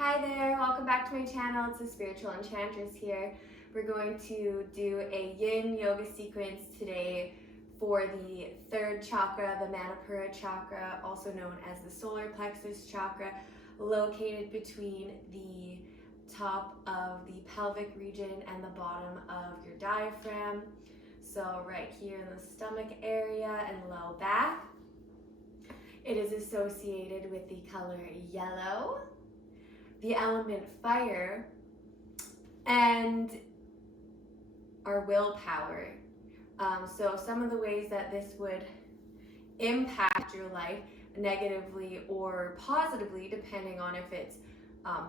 Hi there, welcome back to my channel. It's the Spiritual Enchantress here. We're going to do a yin yoga sequence today for the third chakra, the Manipura chakra, also known as the solar plexus chakra, located between the top of the pelvic region and the bottom of your diaphragm. So right here in the stomach area and low back. It is associated with the color yellow, the element fire, and our willpower. So some of the ways that this would impact your life negatively or positively, depending on if it's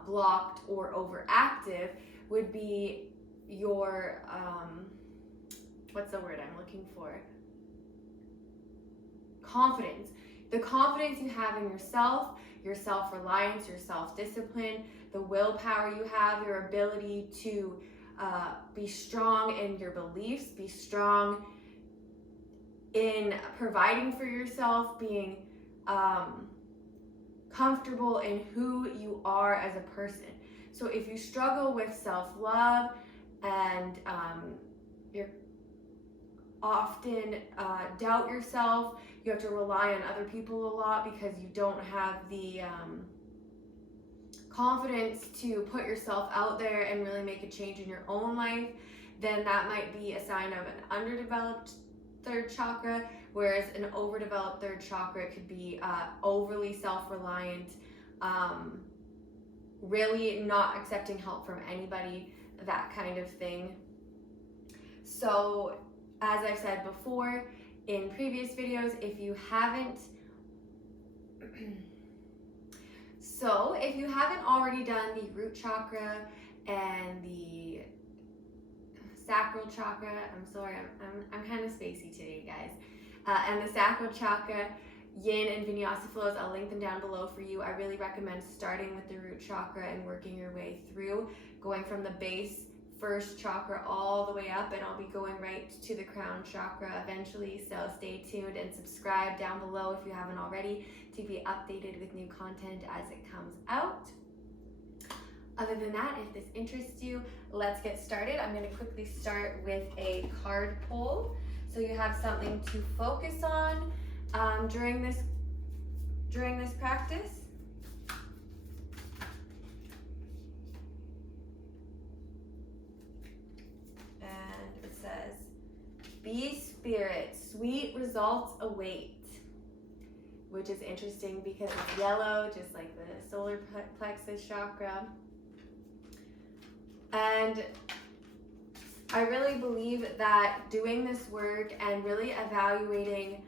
blocked or overactive, would be your, what's the word I'm looking for? Confidence. The confidence you have in yourself, your self-reliance, your self-discipline, the willpower you have, your ability to be strong in your beliefs, be strong in providing for yourself, being comfortable in who you are as a person. So if you struggle with self-love and you're often doubt yourself, you have to rely on other people a lot because you don't have the confidence to put yourself out there and really make a change in your own life, then that might be a sign of an underdeveloped third chakra, whereas an overdeveloped third chakra could be overly self-reliant, really not accepting help from anybody, that kind of thing. So as I've said before in previous videos, if you haven't already done the root chakra and the sacral chakra, I'm sorry, I'm kind of spacey today, guys, and the sacral chakra, yin and vinyasa flows, I'll link them down below for you. I really recommend starting with the root chakra and working your way through, going from the base first chakra all the way up, and I'll be going right to the crown chakra eventually, so stay tuned and subscribe down below if you haven't already to be updated with new content as it comes out. Other than that, if this interests you, let's get started. I'm going to quickly start with a card pull so you have something to focus on during this practice. Be spirit, sweet results await, which is interesting because it's yellow, just like the solar plexus chakra. And I really believe that doing this work and really evaluating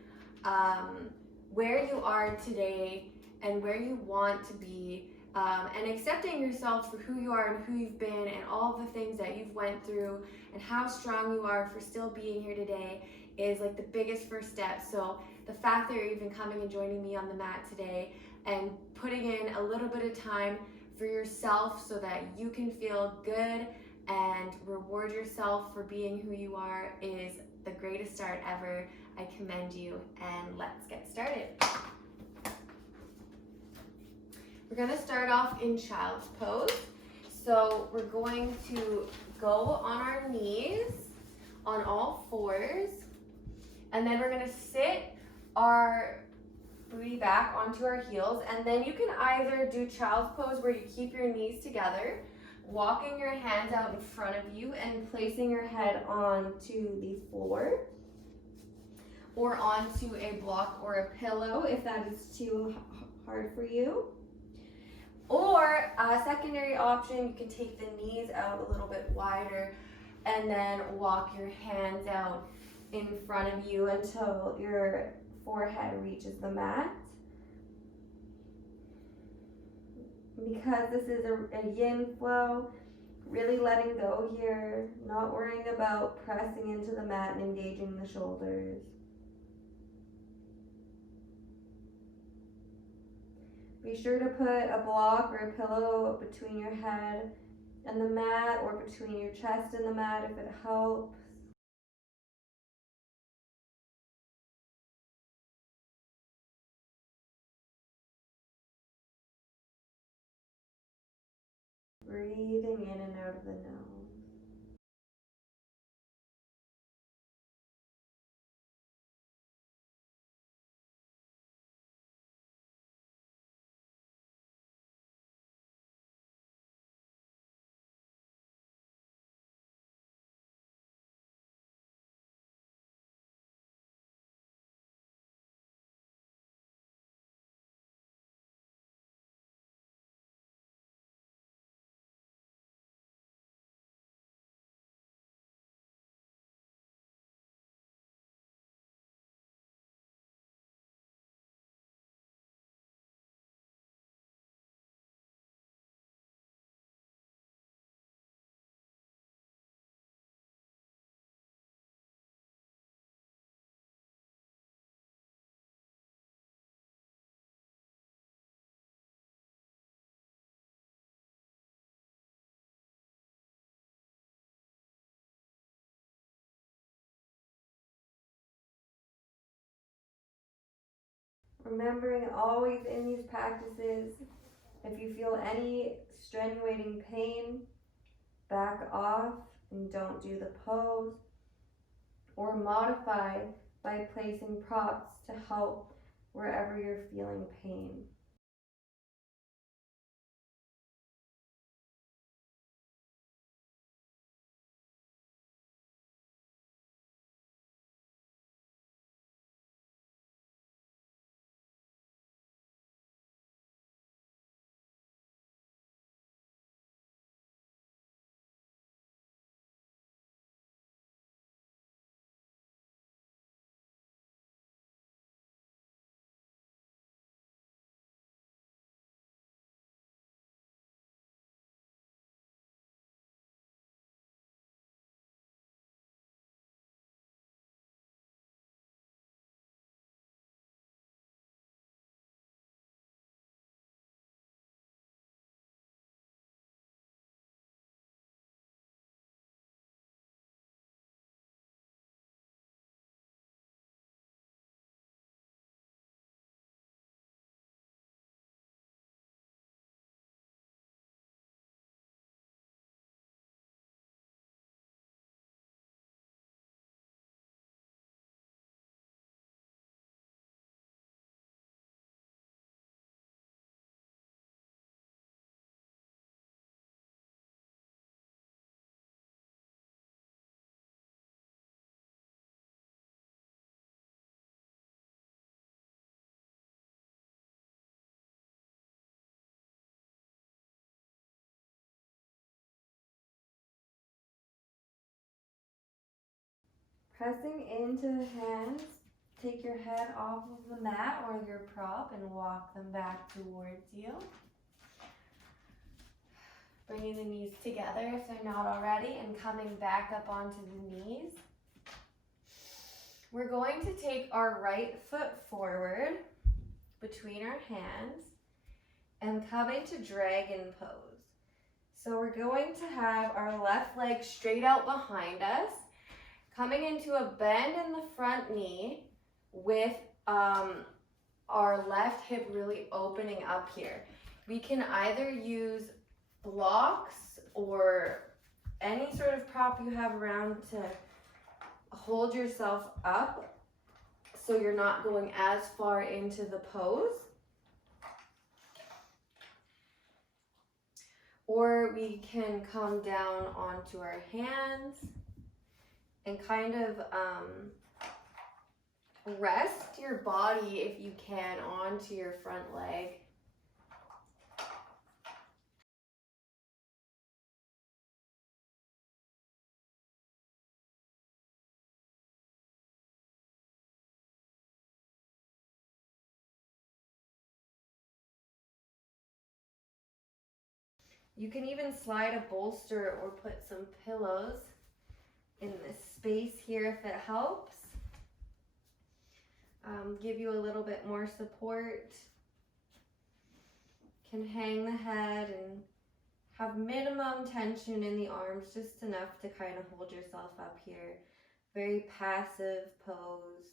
where you are today and where you want to be, and accepting yourself for who you are and who you've been and all the things that you've went through and how strong you are for still being here today is like the biggest first step. So the fact that you're even coming and joining me on the mat today and putting in a little bit of time for yourself so that you can feel good and reward yourself for being who you are is the greatest start ever. I commend you, and let's get started. We're going to start off in child's pose. So we're going to go on our knees on all fours, and then we're going to sit our booty back onto our heels, and then you can either do child's pose where you keep your knees together, walking your hands out in front of you and placing your head onto the floor or onto a block or a pillow if that is too hard for you. Or a secondary option, you can take the knees out a little bit wider and then walk your hands out in front of you until your forehead reaches the mat. Because this is a yin flow, really letting go here, not worrying about pressing into the mat and engaging the shoulders. Be sure to put a block or a pillow between your head and the mat, or between your chest and the mat if it helps. Breathing in and out of the nose. Remembering always in these practices, if you feel any extenuating pain, back off and don't do the pose, or modify by placing props to help wherever you're feeling pain. Pressing into the hands, take your head off of the mat or your prop and walk them back towards you. Bringing the knees together if they're not already and coming back up onto the knees. We're going to take our right foot forward between our hands and come into dragon pose. So we're going to have our left leg straight out behind us, coming into a bend in the front knee with our left hip really opening up here. We can either use blocks or any sort of prop you have around to hold yourself up so you're not going as far into the pose. Or we can come down onto our hands and kind of rest your body, if you can, onto your front leg. You can even slide a bolster or put some pillows in this space here if it helps. Give you a little bit more support. Can hang the head and have minimum tension in the arms, just enough to kind of hold yourself up here. Very passive pose.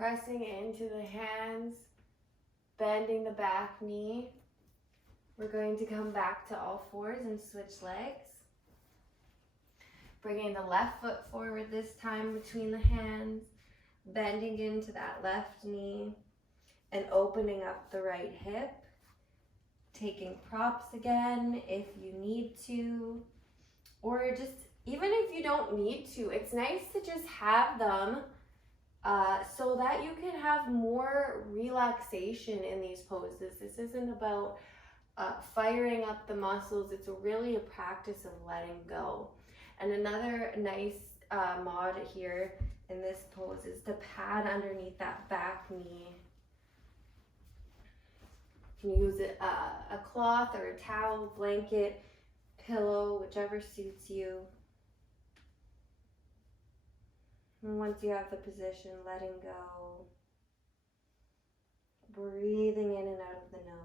Pressing into the hands, bending the back knee. We're going to come back to all fours and switch legs. Bringing the left foot forward this time between the hands, bending into that left knee and opening up the right hip. Taking props again if you need to, or just even if you don't need to, it's nice to just have them so that you can have more relaxation in these poses. This isn't about firing up the muscles. It's really a practice of letting go. And another nice mod here in this pose is the pad underneath that back knee. You can use a cloth or a towel, blanket, pillow, whichever suits you. And once you have the position, letting go. Breathing in and out of the nose.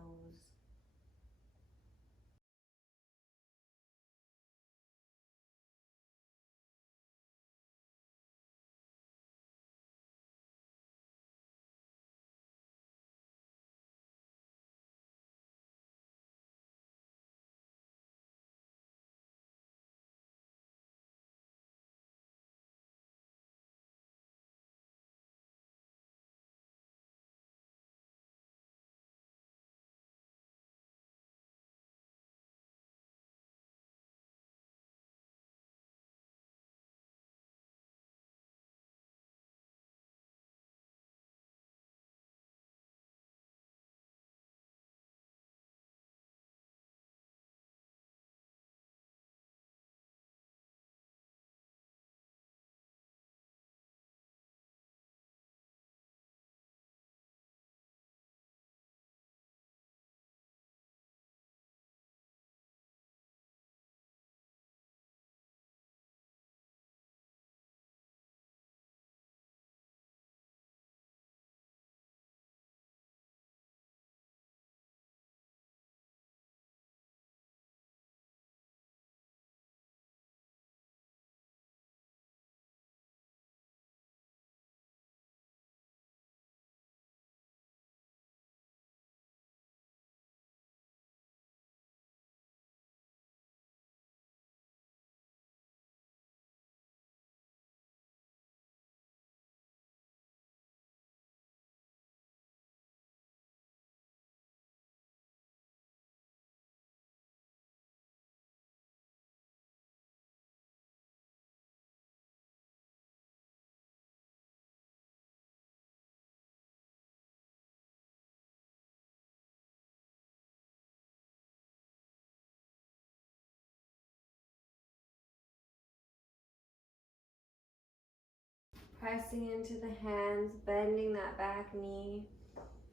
Pressing into the hands, bending that back knee,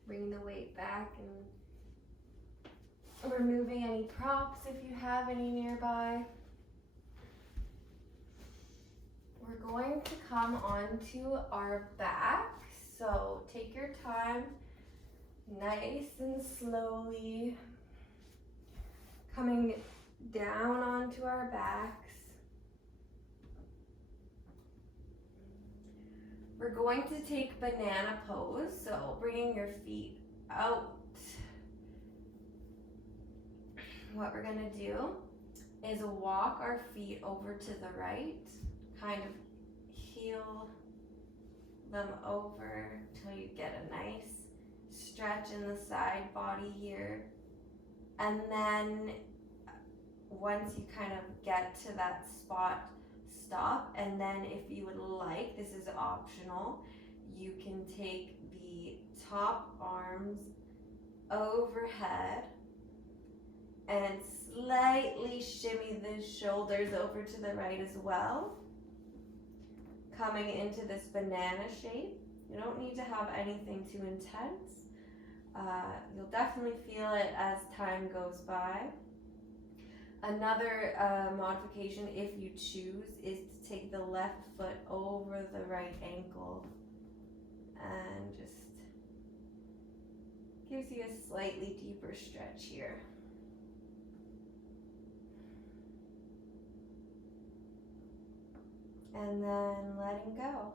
bring the weight back and removing any props if you have any nearby. We're going to come onto our back, so take your time, nice and slowly, coming down onto our backs. We're going to take banana pose, so bringing your feet out. What we're gonna do is walk our feet over to the right, kind of heel them over till you get a nice stretch in the side body here. And then once you kind of get to that spot, stop, and then if you would like, this is optional, you can take the top arms overhead and slightly shimmy the shoulders over to the right as well, coming into this banana shape. You don't need to have anything too intense. You'll definitely feel it as time goes by. Another modification, if you choose, is to take the left foot over the right ankle and just gives you a slightly deeper stretch here. And then letting go.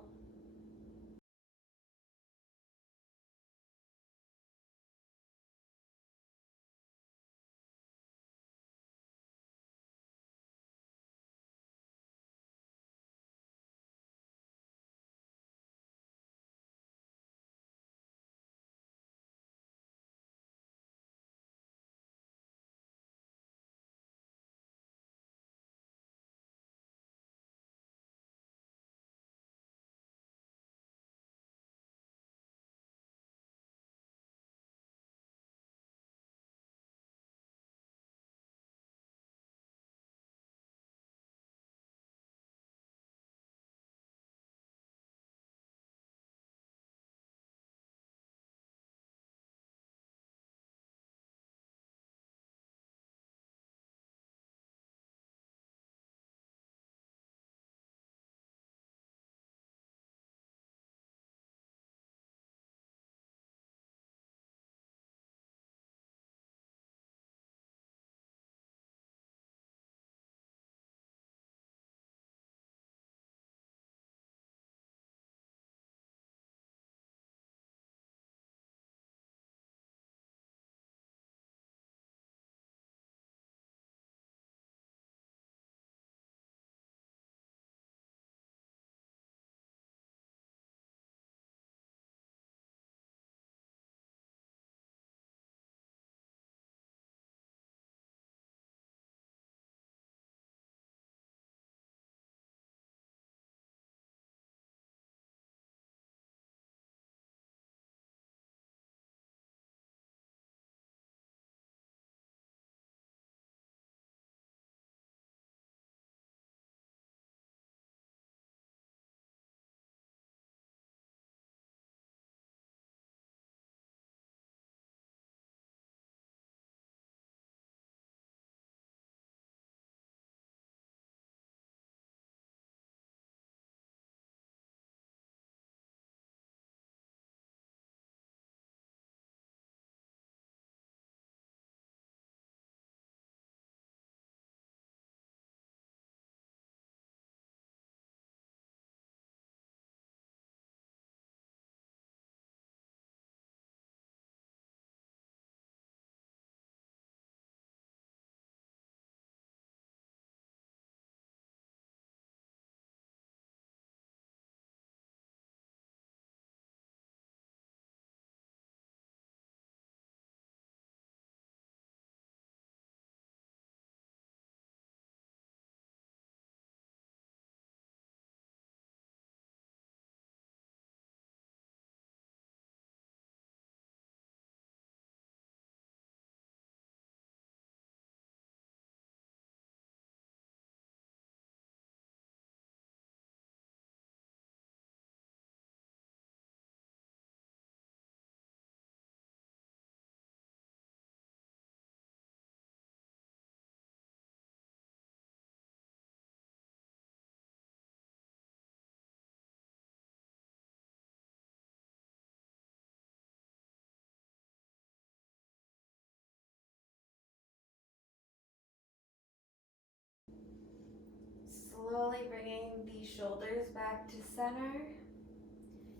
slowly bringing the shoulders back to center.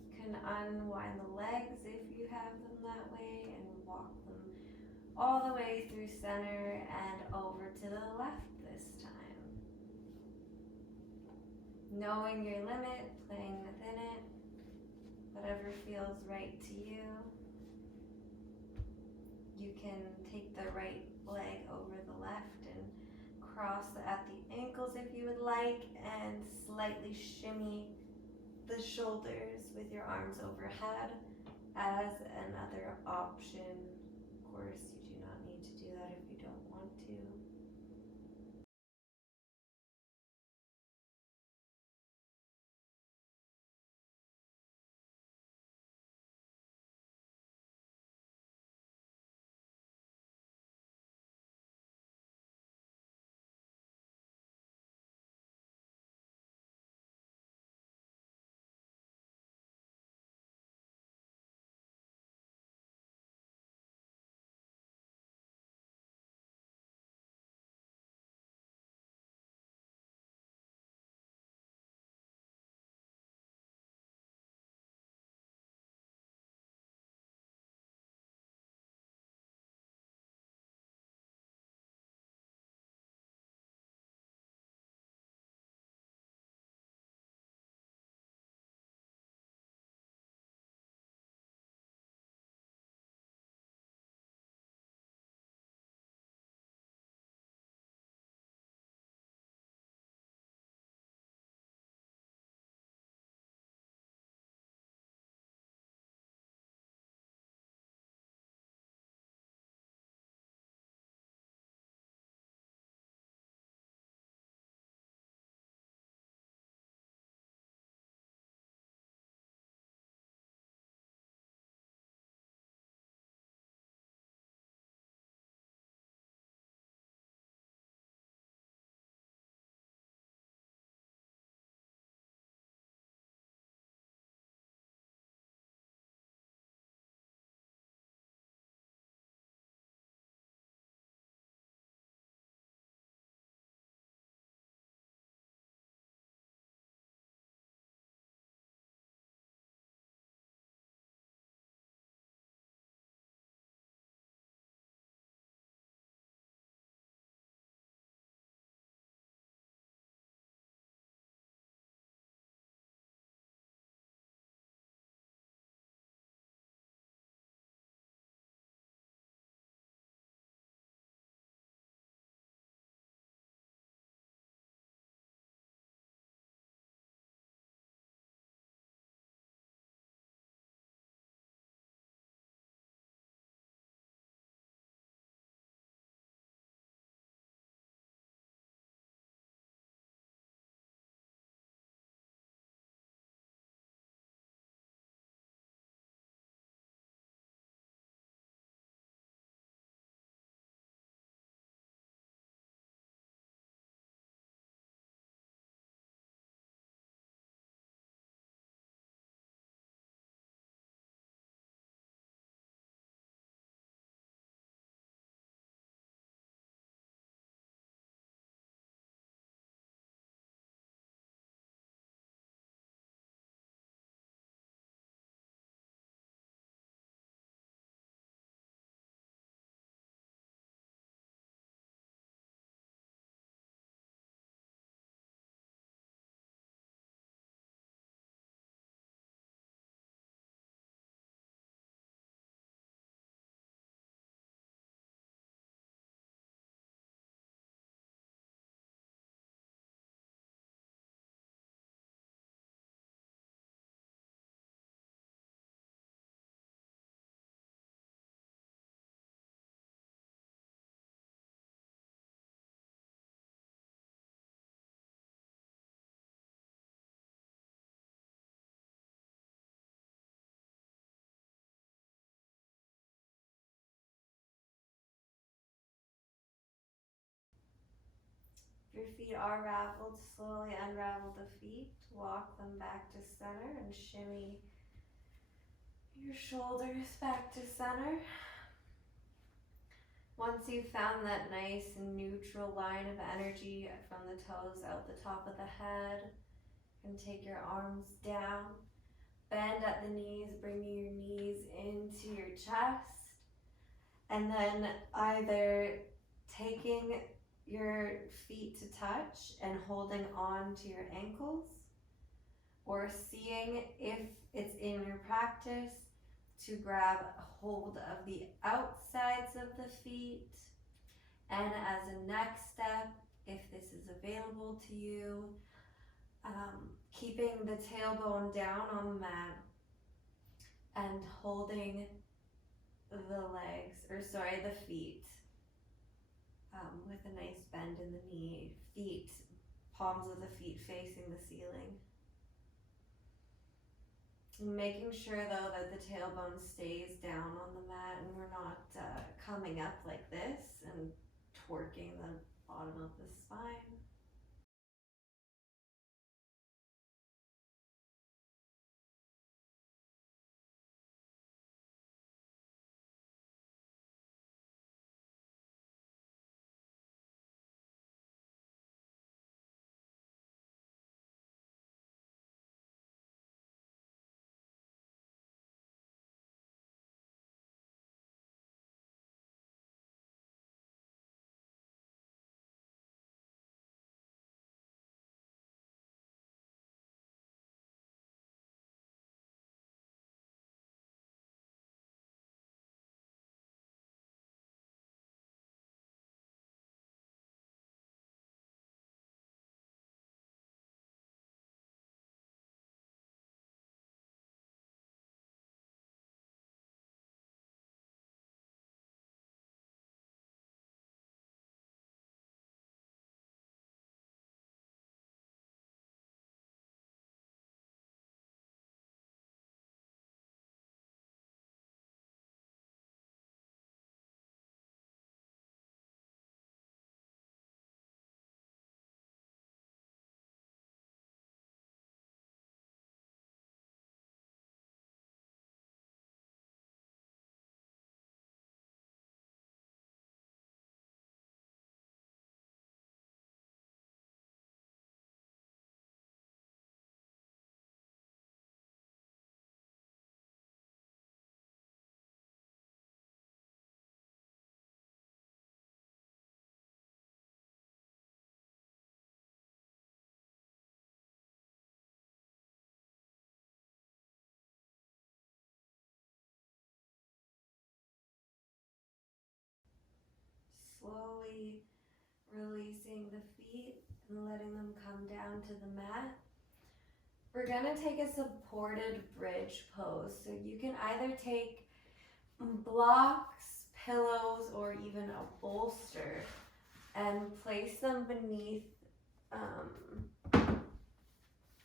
You can unwind the legs if you have them that way and walk them all the way through center and over to the left this time. Knowing your limit, playing within it, whatever feels right to you. You can take the right leg over the left and cross at the ankles if you would like, and slightly shimmy the shoulders with your arms overhead as another option. Of course, you do not need to do that if you don't want to. If your feet are raveled, slowly unravel the feet, walk them back to center, and shimmy your shoulders back to center. Once you've found that nice neutral line of energy from the toes out the top of the head, you can take your arms down, bend at the knees, bringing your knees into your chest, and then either taking your feet to touch and holding on to your ankles, or seeing if it's in your practice to grab hold of the outsides of the feet. And as a next step, if this is available to you, keeping the tailbone down on the mat and holding the feet with a nice bend in the knee, palms of the feet facing the ceiling. Making sure though that the tailbone stays down on the mat and we're not coming up like this and twerking the bottom of the spine. Slowly releasing the feet and letting them come down to the mat. We're gonna take a supported bridge pose. So you can either take blocks, pillows, or even a bolster and place them beneath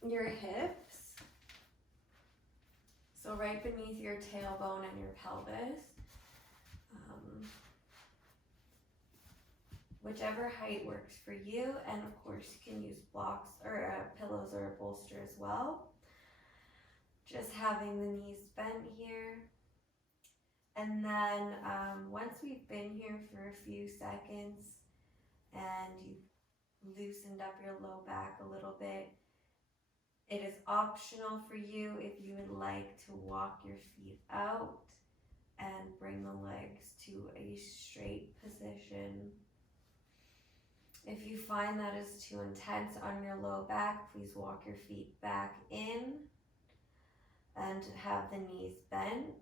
your hips. So right beneath your tailbone and your pelvis. Whichever height works for you, and of course you can use blocks or pillows or a bolster as well. Just having the knees bent here. And then once we've been here for a few seconds and you've loosened up your low back a little bit, it is optional for you if you would like to walk your feet out and bring the legs to a straight position. If you find that is too intense on your low back, please walk your feet back in and have the knees bent.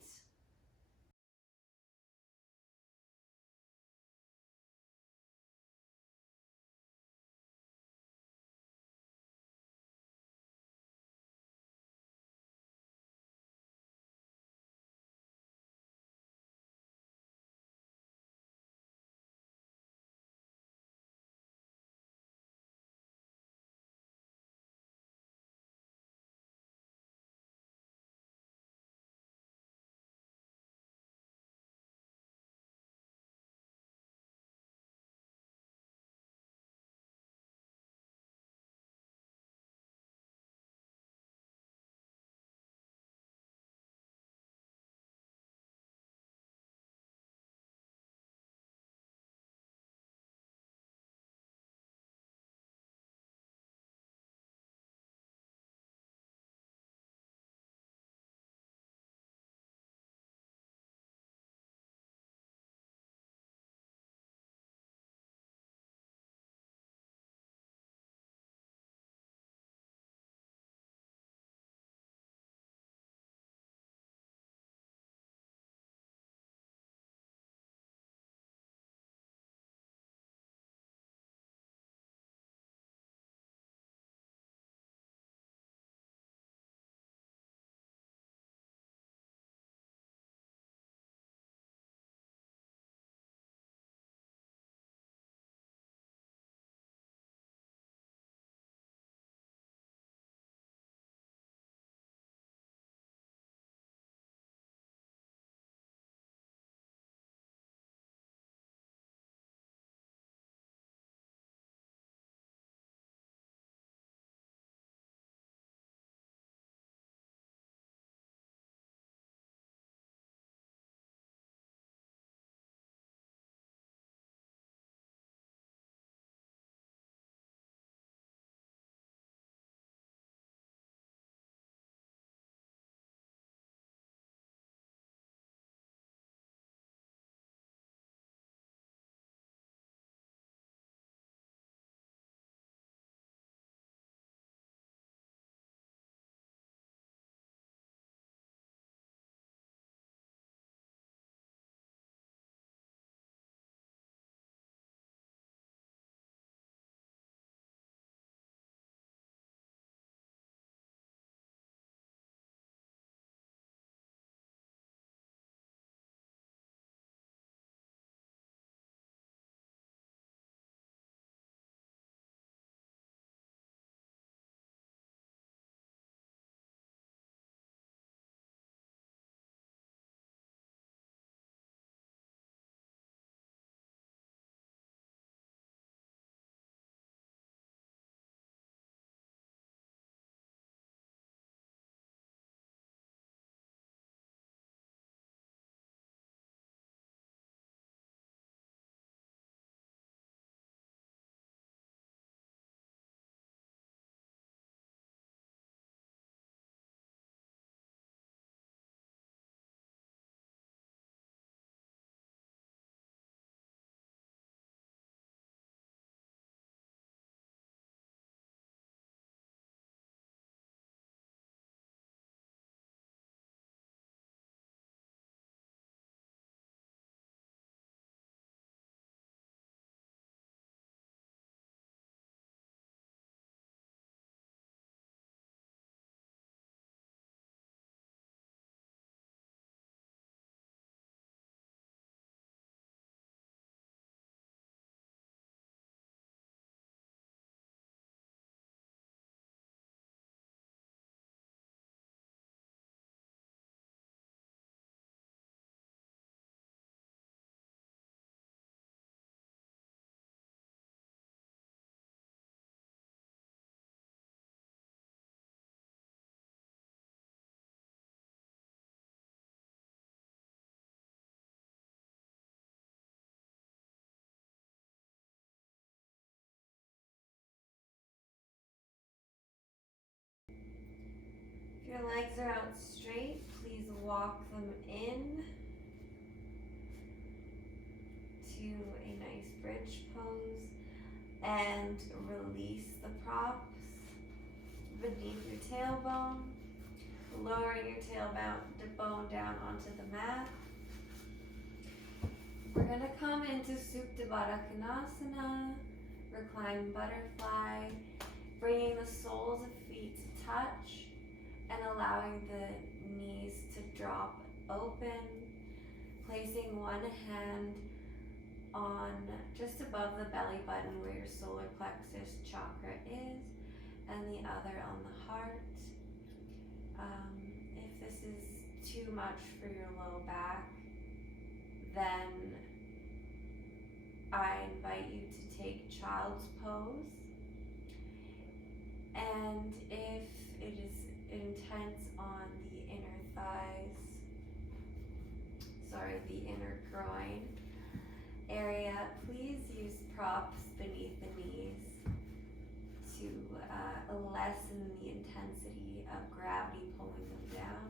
out straight. Please walk them in to a nice bridge pose and release the props beneath your tailbone. Lowering your tailbone down onto the mat. We're going to come into Supta Baddha Konasana, reclined butterfly, bringing the soles of feet to touch and allowing the knees to drop open, placing one hand on just above the belly button where your solar plexus chakra is, and the other on the heart. If this is too much for your low back, then I invite you to take child's pose. And if it is intense on the inner thighs, the inner groin area, please use props beneath the knees to lessen the intensity of gravity pulling them down.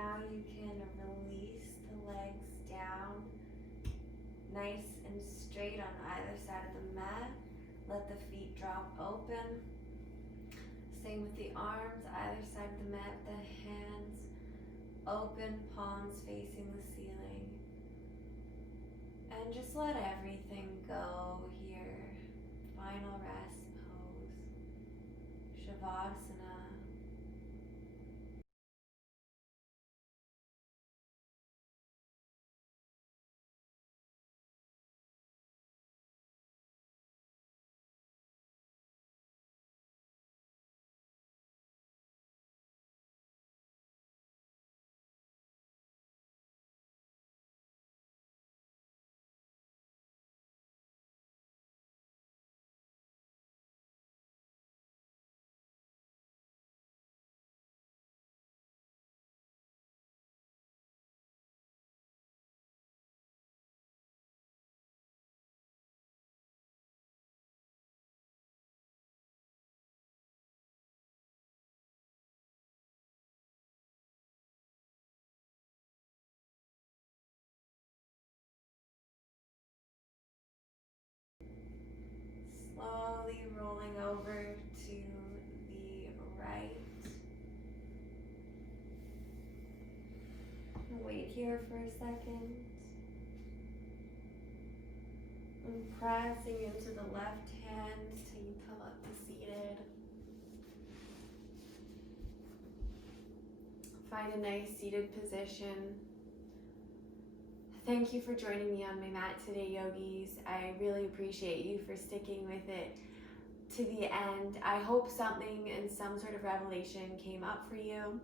now you can release the legs down, nice and straight on either side of the mat. Let the feet drop open. Same with the arms, either side of the mat, the hands open, palms facing the ceiling. And just let everything go here. Final rest pose. Savasana. Slowly rolling over to the right. Wait here for a second. And pressing into the left hand till you come up to seated. Find a nice seated position. Thank you for joining me on my mat today, yogis. I really appreciate you for sticking with it to the end. I hope something and some sort of revelation came up for you.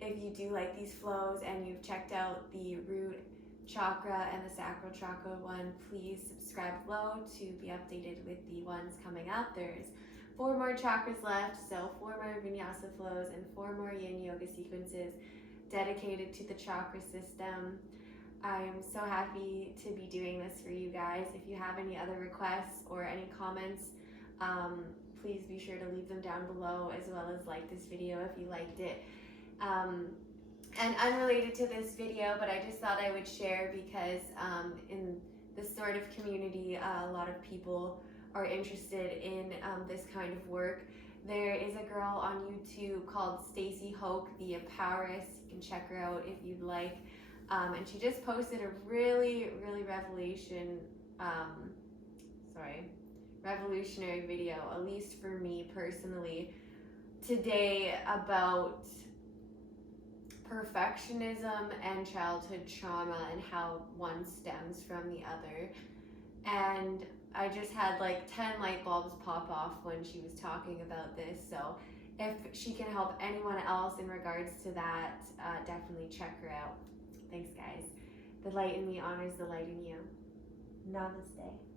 If you do like these flows and you've checked out the root chakra and the sacral chakra one, please subscribe below to be updated with the ones coming up. There's 4 more chakras left, so 4 more vinyasa flows and 4 more yin yoga sequences dedicated to the chakra system. I'm so happy to be doing this for you guys. If you have any other requests or any comments, please be sure to leave them down below, as well as like this video if you liked it. And unrelated to this video, but I just thought I would share because in this sort of community, a lot of people are interested in this kind of work. There is a girl on YouTube called Stacey Hoke, the Empoweress. You can check her out if you'd like. And she just posted a really revolutionary video, at least for me personally, today, about perfectionism and childhood trauma and how one stems from the other. And I just had like 10 light bulbs pop off when she was talking about this. So if she can help anyone else in regards to that, definitely check her out. Thanks, guys. The light in me honors the light in you. Namaste.